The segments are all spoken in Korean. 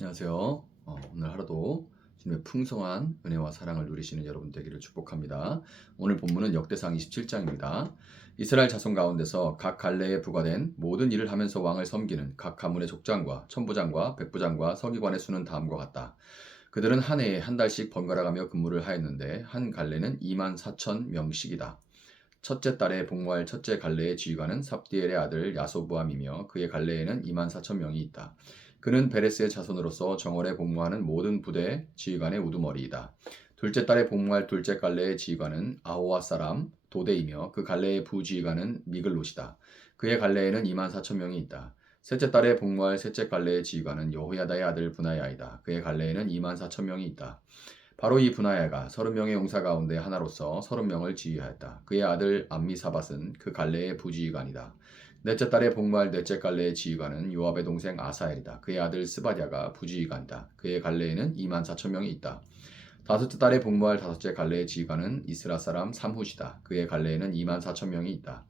안녕하세요. 오늘 하루도 주님의 풍성한 은혜와 사랑을 누리시는 여러분 되기를 축복합니다. 오늘 본문은 역대상 27장입니다. 이스라엘 자손 가운데서 각 갈래에 부과된 모든 일을 하면서 왕을 섬기는 각 가문의 족장과 천부장과 백부장과 서기관의 수는 다음과 같다. 그들은 한 해에 한 달씩 번갈아가며 근무를 하였는데 한 갈래는 2만 4천 명씩이다. 첫째 달에 복무할 첫째 갈래의 지휘관은 삽디엘의 아들 야소부암이며 그의 갈래에는 2만 4천 명이 있다. 그는 베레스의 자손으로서 정월에 복무하는 모든 부대 지휘관의 우두머리이다. 둘째 달에 복무할 둘째 갈래의 지휘관은 아호와 사람 도데이며 그 갈래의 부지휘관은 미글롯이다. 그의 갈래에는 2만 4천 명이 있다. 셋째 달에 복무할 셋째 갈래의 지휘관은 여호야다의 아들 분하야이다. 그의 갈래에는 2만 4천 명이 있다. 바로 이 분하야가 30명의 용사 가운데 하나로서 30명을 지휘하였다. 그의 아들 암미사밧은 그 갈래의 부지휘관이다. 넷째 달에 복무할 넷째 갈래의 지휘관은 요압의 동생 아사엘이다. 그의 아들 스바랴가 부지휘관이다. 그의 갈래에는 2만 4천 명이 있다. 다섯째 달에 복무할 다섯째 갈래의 지휘관은 이스라 사람 삼훗이다. 그의 갈래에는 2만 4천 명이 있다.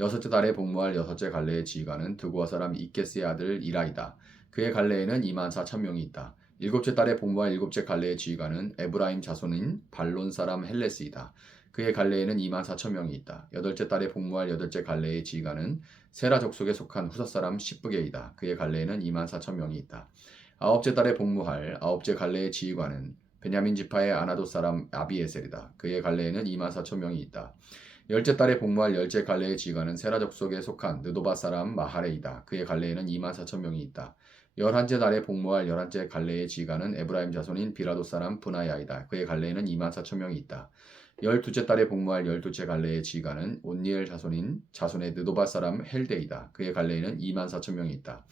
여섯째 달에 복무할 여섯째 갈래의 지휘관은 드고아 사람 이케스의 아들 이라이다. 그의 갈래에는 2만 4천 명이 있다. 일곱째 달에 복무할 일곱째 갈래의 지휘관은 에브라임 자손인 발론 사람 헬레스이다. 그의 갈래에는 2만 4천 명이 있다. 여덟째 달에 복무할 여덟째 갈래의 지휘관은 세라 족속에 속한 후사 사람 시브게이다. 그의 갈래에는 2만 4천 명이 있다. 아홉째 달에 복무할 아홉째 갈래의 지휘관은 베냐민 지파의 아나도 사람 아비에셀이다. 그의 갈래에는 2만 4천 명이 있다. 열째 달에 복무할 열째 갈래의 지휘관은 세라 족속에 속한 느도바 사람 마하레이다. 그의 갈래에는 2만 4천 명이 있다. 열한째 달에 복무할 열한째 갈래의 지휘관은 에브라임 자손인 비라도 사람 분하야이다. 그의 갈래에는 2만 4천 명이 있다. 열두째 달에 복무할 열두째 갈래의 지휘관은 온니엘 자손의 느도바 사람 헬데이다. 그의 갈래에는 2만 4천 명이 있다.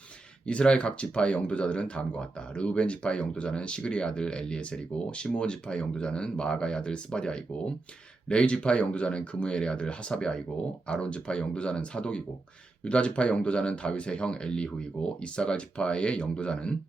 이스라엘 각 지파의 영도자들은 다음과 같다. 르우벤 지파의 영도자는 시그리의 아들 엘리에셀이고 시므온 지파의 영도자는 마아가의 아들 스바랴이고 레위 지파의 영도자는 그무엘의 아들 하사베아이고 아론 지파의 영도자는 사독이고 유다 지파의 영도자는 다윗의 형 엘리후이고 이사갈 지파의 영도자는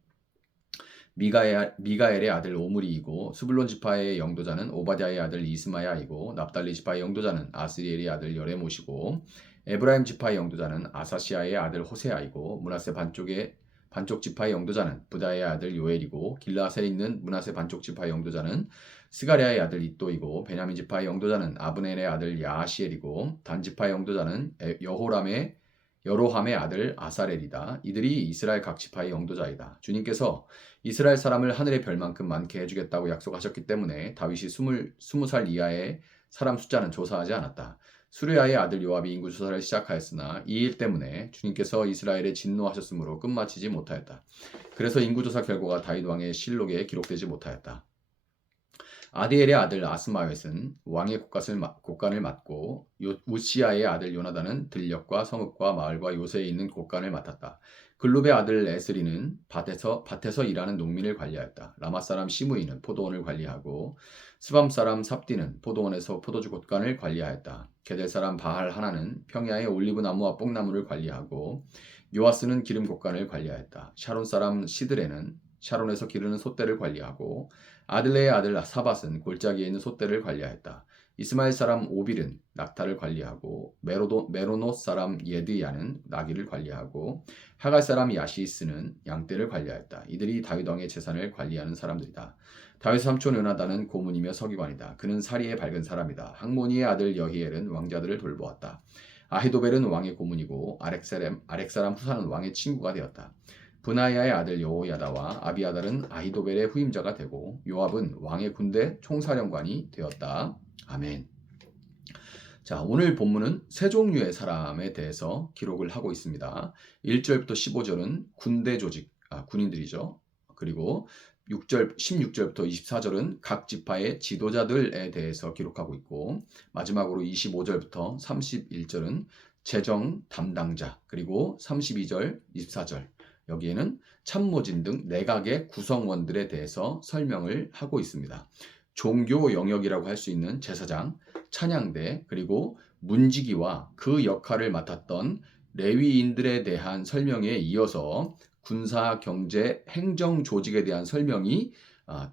미가엘의 아들 오므리이고 스불론 지파의 영도자는 오바댜의 아들 이스마야이고 납달리 지파의 영도자는 아스리엘의 아들 여레못이고 에브라임 지파의 영도자는 아사시아의 아들 호세아이고 므낫세 반쪽 지파의 영도자는 부다의 아들 요엘이고 길라앗에 있는 므낫세 반쪽 지파의 영도자는 스가랴의 아들 이또이고 베냐민 지파의 영도자는 아브넬의 아들 야시엘이고 단 지파의 영도자는 여로함의 아들 아사렐이다. 이들이 이스라엘 각 지파의 영도자이다. 주님께서 이스라엘 사람을 하늘의 별만큼 많게 해주겠다고 약속하셨기 때문에 다윗이 20살 이하의 사람 숫자는 조사하지 않았다. 수르야의 아들 요압이 인구 조사를 시작하였으나 이 일 때문에 주님께서 이스라엘에 진노하셨으므로 끝마치지 못하였다. 그래서 인구 조사 결과가 다윗 왕의 실록에 기록되지 못하였다. 아디엘의 아들 아스마웻은 왕의 곳간을 맡고 우시아의 아들 요나단은 들녘과 성읍과 마을과 요새에 있는 곳간을 맡았다. 글룹의 아들 에스리는 밭에서 일하는 농민을 관리하였다. 라마 사람 시므이는 포도원을 관리하고 스밤 사람 삽디는 포도원에서 포도주 곳간을 관리하였다. 게델 사람 바할 하나는 평야의 올리브 나무와 뽕나무를 관리하고 요아스는 기름 곳간을 관리하였다. 샤론 사람 시드레는 샤론에서 기르는 솥대를 관리하고 아들레의 아들 사밧은 골짜기에 있는 솥대를 관리하였다. 이스마엘 사람 오빌은 낙타를 관리하고 메로노 사람 예드야는 나귀를 관리하고 하갈 사람 야시스는 양떼를 관리하였다. 이들이 다윗 왕의 재산을 관리하는 사람들이다. 다윗 삼촌 요나단은 고문이며 서기관이다. 그는 사리에 밝은 사람이다. 학모니의 아들 여히엘은 왕자들을 돌보았다. 아히도벨은 왕의 고문이고 아렉 사람 후사는 왕의 친구가 되었다. 분하야의 아들 여호야다와 아비아달은 아히도벨의 후임자가 되고 요압은 왕의 군대 총사령관이 되었다. 아멘. 자, 오늘 본문은 세 종류의 사람에 대해서 기록을 하고 있습니다. 1절부터 15절은 군대 조직, 군인들이죠. 그리고 16절부터 24절은 각 지파의 지도자들에 대해서 기록하고 있고 마지막으로 25절부터 31절은 재정 담당자, 그리고 32절, 24절 여기에는 참모진 등 내각의 구성원들에 대해서 설명을 하고 있습니다. 종교 영역이라고 할 수 있는 제사장, 찬양대, 그리고 문지기와 그 역할을 맡았던 레위인들에 대한 설명에 이어서 군사, 경제, 행정 조직에 대한 설명이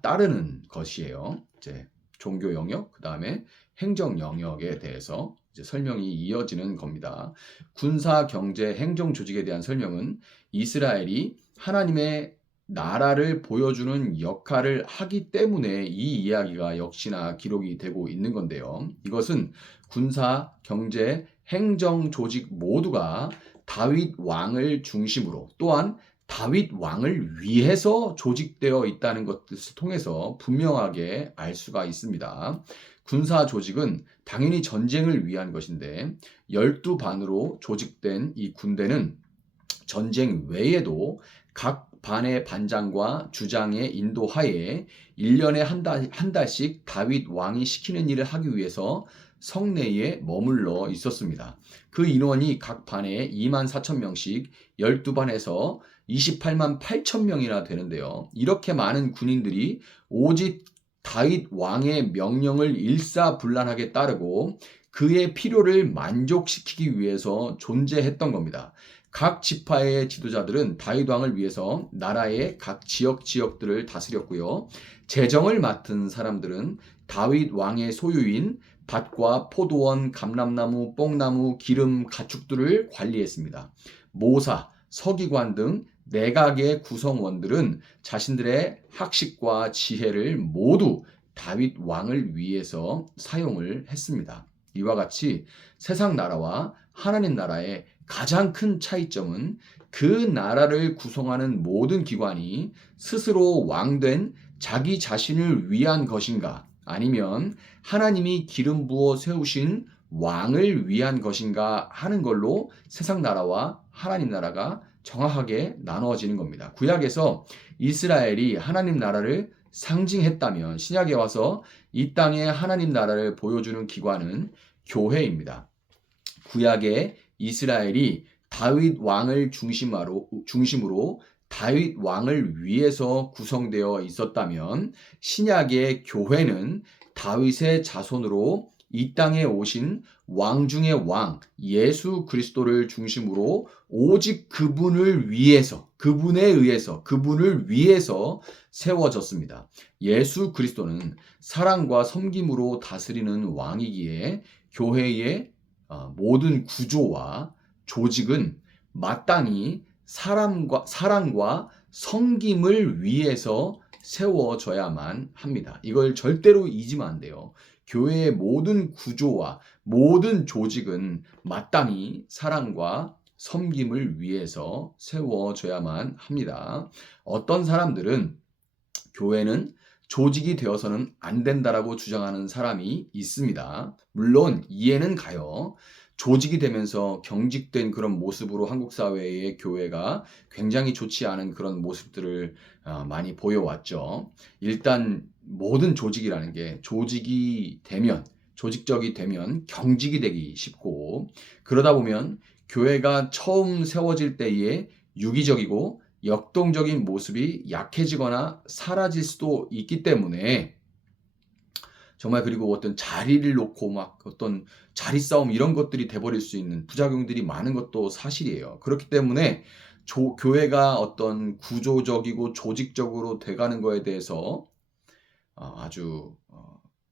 따르는 것이에요. 이제 종교 영역, 그 다음에 행정 영역에 대해서 이제 설명이 이어지는 겁니다. 군사, 경제, 행정 조직에 대한 설명은 이스라엘이 하나님의 나라를 보여주는 역할을 하기 때문에 이 이야기가 역시나 기록이 되고 있는 건데요. 이것은 군사, 경제, 행정 조직 모두가 다윗 왕을 중심으로 또한 다윗 왕을 위해서 조직되어 있다는 것을 통해서 분명하게 알 수가 있습니다. 군사 조직은 당연히 전쟁을 위한 것인데 12반으로 조직된 이 군대는 전쟁 외에도 각 반의 반장과 주장의 인도하에 1년에 한 달씩 다윗 왕이 시키는 일을 하기 위해서 성내에 머물러 있었습니다. 그 인원이 각 반에 2만 4천 명씩 12반에서 28만 8천 명이나 되는데요. 이렇게 많은 군인들이 오직 다윗 왕의 명령을 일사불란하게 따르고 그의 필요를 만족시키기 위해서 존재했던 겁니다. 각 지파의 지도자들은 다윗 왕을 위해서 나라의 각 지역들을 다스렸고요. 재정을 맡은 사람들은 다윗 왕의 소유인 밭과 포도원, 감람나무, 뽕나무, 기름, 가축들을 관리했습니다. 모사, 서기관 등 내각의 구성원들은 자신들의 학식과 지혜를 모두 다윗 왕을 위해서 사용을 했습니다. 이와 같이 세상 나라와 하나님 나라의 가장 큰 차이점은 그 나라를 구성하는 모든 기관이 스스로 왕된 자기 자신을 위한 것인가 아니면 하나님이 기름 부어 세우신 왕을 위한 것인가 하는 걸로 세상 나라와 하나님 나라가 정확하게 나누어지는 겁니다. 구약에서 이스라엘이 하나님 나라를 상징했다면 신약에 와서 이 땅에 하나님 나라를 보여주는 기관은 교회입니다. 구약의 이스라엘이 다윗 왕을 중심으로 다윗 왕을 위해서 구성되어 있었다면 신약의 교회는 다윗의 자손으로 이 땅에 오신 왕 중의 왕 예수 그리스도를 중심으로 오직 그분을 위해서 그분을 위해서 세워졌습니다. 예수 그리스도는 사랑과 섬김으로 다스리는 왕이기에 교회의 모든 구조와 조직은 마땅히 사랑과 섬김을 위해서 세워져야만 합니다. 이걸 절대로 잊으면 안 돼요. 교회의 모든 구조와 모든 조직은 마땅히 사랑과 섬김을 위해서 세워져야만 합니다. 어떤 사람들은 교회는 조직이 되어서는 안 된다라고 주장하는 사람이 있습니다. 물론 이해는 가요. 조직이 되면서 경직된 그런 모습으로 한국 사회의 교회가 굉장히 좋지 않은 그런 모습들을 많이 보여왔죠. 일단 모든 조직이라는 게 조직적이 되면 경직이 되기 쉽고 그러다 보면 교회가 처음 세워질 때에 유기적이고 역동적인 모습이 약해지거나 사라질 수도 있기 때문에 정말 그리고 어떤 자리를 놓고 막 어떤 자리 싸움 이런 것들이 돼버릴 수 있는 부작용들이 많은 것도 사실이에요. 그렇기 때문에 교회가 어떤 구조적이고 조직적으로 돼가는 거에 대해서 아주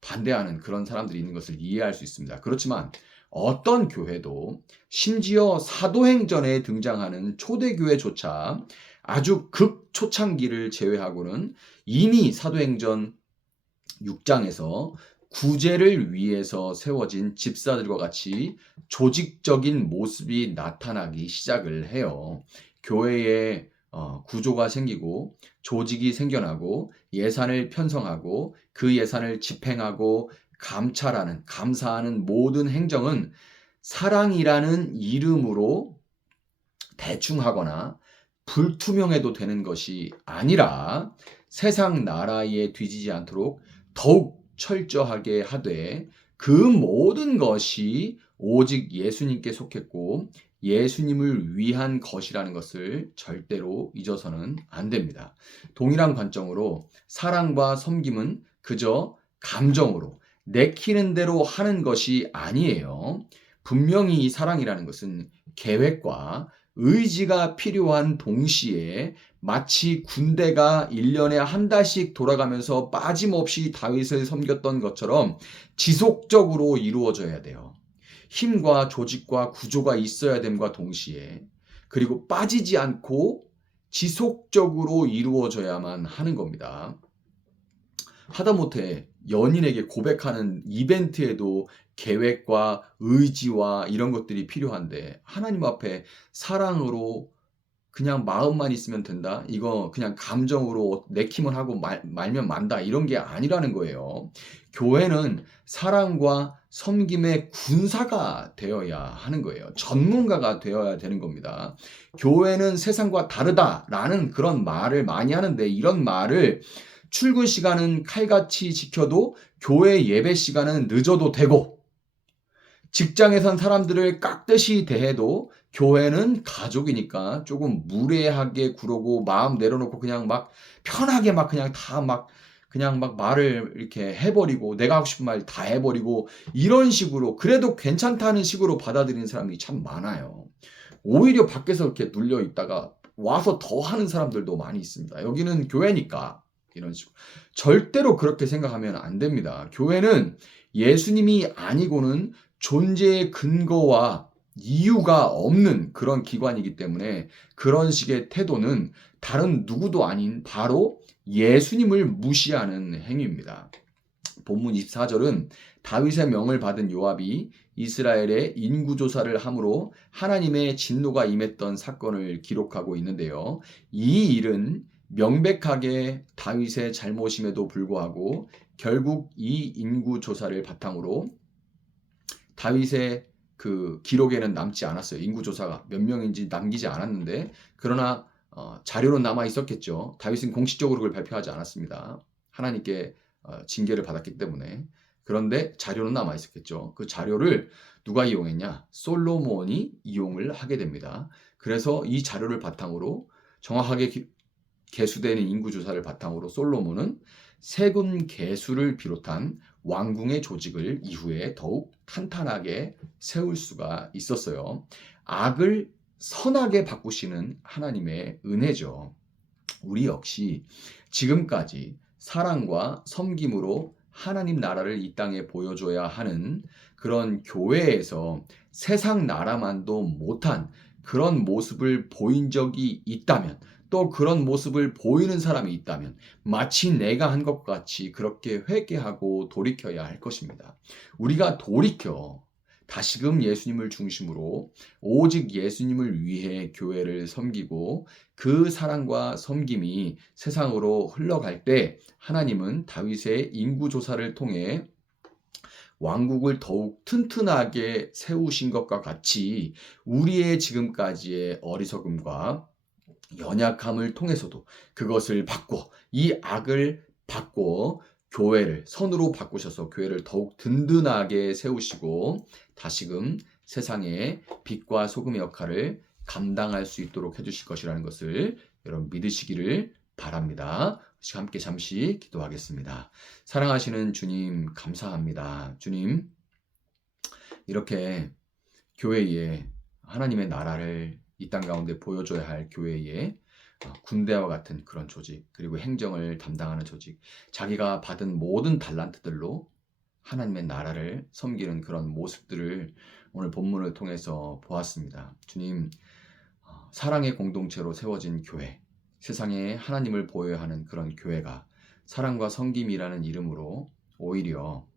반대하는 그런 사람들이 있는 것을 이해할 수 있습니다. 그렇지만 어떤 교회도 심지어 사도행전에 등장하는 초대교회조차 아주 극초창기를 제외하고는 이미 사도행전 6장에서 구제를 위해서 세워진 집사들과 같이 조직적인 모습이 나타나기 시작을 해요. 교회에 구조가 생기고 조직이 생겨나고 예산을 편성하고 그 예산을 집행하고 감사하는 모든 행정은 사랑이라는 이름으로 대충 하거나 불투명해도 되는 것이 아니라 세상 나라에 뒤지지 않도록 더욱 철저하게 하되 그 모든 것이 오직 예수님께 속했고 예수님을 위한 것이라는 것을 절대로 잊어서는 안 됩니다. 동일한 관점으로 사랑과 섬김은 그저 감정으로 내키는 대로 하는 것이 아니에요. 분명히 이 사랑이라는 것은 계획과 의지가 필요한 동시에 마치 군대가 1년에 한 달씩 돌아가면서 빠짐없이 다윗을 섬겼던 것처럼 지속적으로 이루어져야 돼요. 힘과 조직과 구조가 있어야 됨과 동시에 그리고 빠지지 않고 지속적으로 이루어져야만 하는 겁니다. 하다못해 연인에게 고백하는 이벤트에도 계획과 의지와 이런 것들이 필요한데 하나님 앞에 사랑으로 그냥 마음만 있으면 된다? 이거 그냥 감정으로 내키면 하고 말면 만다. 이런 게 아니라는 거예요. 교회는 사랑과 섬김의 군사가 되어야 하는 거예요. 전문가가 되어야 되는 겁니다. 교회는 세상과 다르다라는 그런 말을 많이 하는데 이런 말을 출근 시간은 칼같이 지켜도 교회 예배 시간은 늦어도 되고 직장에선 사람들을 깍듯이 대해도 교회는 가족이니까 조금 무례하게 구르고 마음 내려놓고 그냥 막 편하게 막 그냥 다 막 그냥 막 말을 이렇게 해버리고 내가 하고 싶은 말 다 해버리고 이런 식으로 그래도 괜찮다는 식으로 받아들이는 사람이 참 많아요. 오히려 밖에서 이렇게 눌려 있다가 와서 더 하는 사람들도 많이 있습니다. 여기는 교회니까 이런 식으로 절대로 그렇게 생각하면 안 됩니다. 교회는 예수님이 아니고는 존재의 근거와 이유가 없는 그런 기관이기 때문에 그런 식의 태도는 다른 누구도 아닌 바로 예수님을 무시하는 행위입니다. 본문 24절은 다윗의 명을 받은 요압이 이스라엘의 인구조사를 함으로 하나님의 진노가 임했던 사건을 기록하고 있는데요. 이 일은 명백하게 다윗의 잘못임에도 불구하고 결국 이 인구조사를 바탕으로 다윗의 그 기록에는 남지 않았어요. 인구조사가 몇 명인지 남기지 않았는데 그러나 자료는 남아 있었겠죠. 다윗은 공식적으로 그걸 발표하지 않았습니다. 하나님께 징계를 받았기 때문에. 그런데 자료는 남아 있었겠죠. 그 자료를 누가 이용했냐? 솔로몬이 이용을 하게 됩니다. 그래서 이 자료를 바탕으로 정확하게 개수되는 인구조사를 바탕으로 솔로몬은 세금 개수를 비롯한 왕궁의 조직을 이후에 더욱 탄탄하게 세울 수가 있었어요. 악을 선하게 바꾸시는 하나님의 은혜죠. 우리 역시 지금까지 사랑과 섬김으로 하나님 나라를 이 땅에 보여줘야 하는 그런 교회에서 세상 나라만도 못한 그런 모습을 보인 적이 있다면 또 그런 모습을 보이는 사람이 있다면 마치 내가 한 것 같이 그렇게 회개하고 돌이켜야 할 것입니다. 우리가 돌이켜 다시금 예수님을 중심으로 오직 예수님을 위해 교회를 섬기고 그 사랑과 섬김이 세상으로 흘러갈 때 하나님은 다윗의 인구조사를 통해 왕국을 더욱 튼튼하게 세우신 것과 같이 우리의 지금까지의 어리석음과 연약함을 통해서도 그것을 바꿔 이 악을 바꿔 교회를 선으로 바꾸셔서 교회를 더욱 든든하게 세우시고 다시금 세상의 빛과 소금의 역할을 감당할 수 있도록 해주실 것이라는 것을 여러분 믿으시기를 바랍니다. 함께 잠시 기도하겠습니다. 사랑하시는 주님 감사합니다. 주님 이렇게 교회에 하나님의 나라를 이 땅 가운데 보여줘야 할 교회에 군대와 같은 그런 조직 그리고 행정을 담당하는 조직 자기가 받은 모든 달란트들로 하나님의 나라를 섬기는 그런 모습들을 오늘 본문을 통해서 보았습니다. 주님 사랑의 공동체로 세워진 교회 세상에 하나님을 보여야 하는 그런 교회가 사랑과 섬김이라는 이름으로 오히려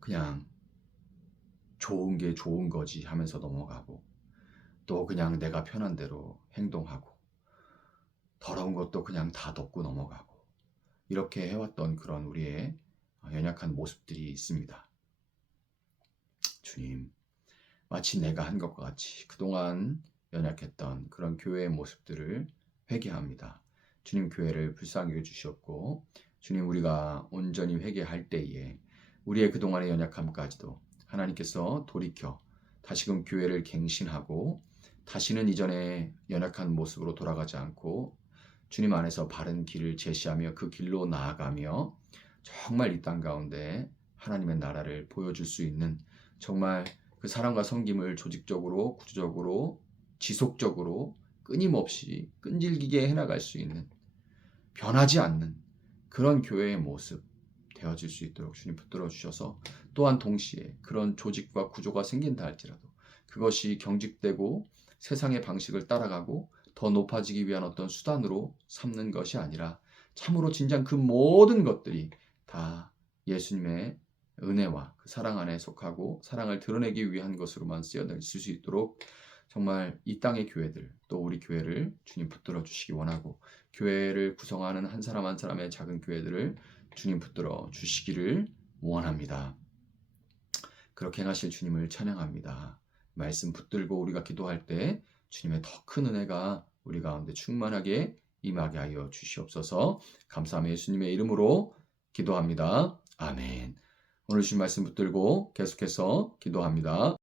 그냥 좋은 게 좋은 거지 하면서 넘어가고 또 그냥 내가 편한 대로 행동하고 더러운 것도 그냥 다 덮고 넘어가고 이렇게 해왔던 그런 우리의 연약한 모습들이 있습니다. 주님, 마치 내가 한 것과 같이 그동안 연약했던 그런 교회의 모습들을 회개합니다. 주님 교회를 불쌍히 여주셨고 주님 우리가 온전히 회개할 때에 우리의 그동안의 연약함까지도 하나님께서 돌이켜 다시금 교회를 갱신하고 다시는 이전의 연약한 모습으로 돌아가지 않고 주님 안에서 바른 길을 제시하며 그 길로 나아가며 정말 이 땅 가운데 하나님의 나라를 보여줄 수 있는 정말 그 사랑과 섬김을 조직적으로 구조적으로 지속적으로 끊임없이 끈질기게 해나갈 수 있는 변하지 않는 그런 교회의 모습 되어질 수 있도록 주님 붙들어 주셔서 또한 동시에 그런 조직과 구조가 생긴다 할지라도 그것이 경직되고 세상의 방식을 따라가고 더 높아지기 위한 어떤 수단으로 삼는 것이 아니라 참으로 진정 그 모든 것들이 다 예수님의 은혜와 그 사랑 안에 속하고 사랑을 드러내기 위한 것으로만 쓰여질 수 있도록 정말 이 땅의 교회들 또 우리 교회를 주님 붙들어 주시기 원하고 교회를 구성하는 한 사람 한 사람의 작은 교회들을 주님 붙들어 주시기를 원합니다. 그렇게 행하실 주님을 찬양합니다. 말씀 붙들고 우리가 기도할 때 주님의 더 큰 은혜가 우리 가운데 충만하게 임하게 하여 주시옵소서. 감사하며 예수님의 이름으로 기도합니다. 아멘. 오늘 주신 말씀 붙들고 계속해서 기도합니다.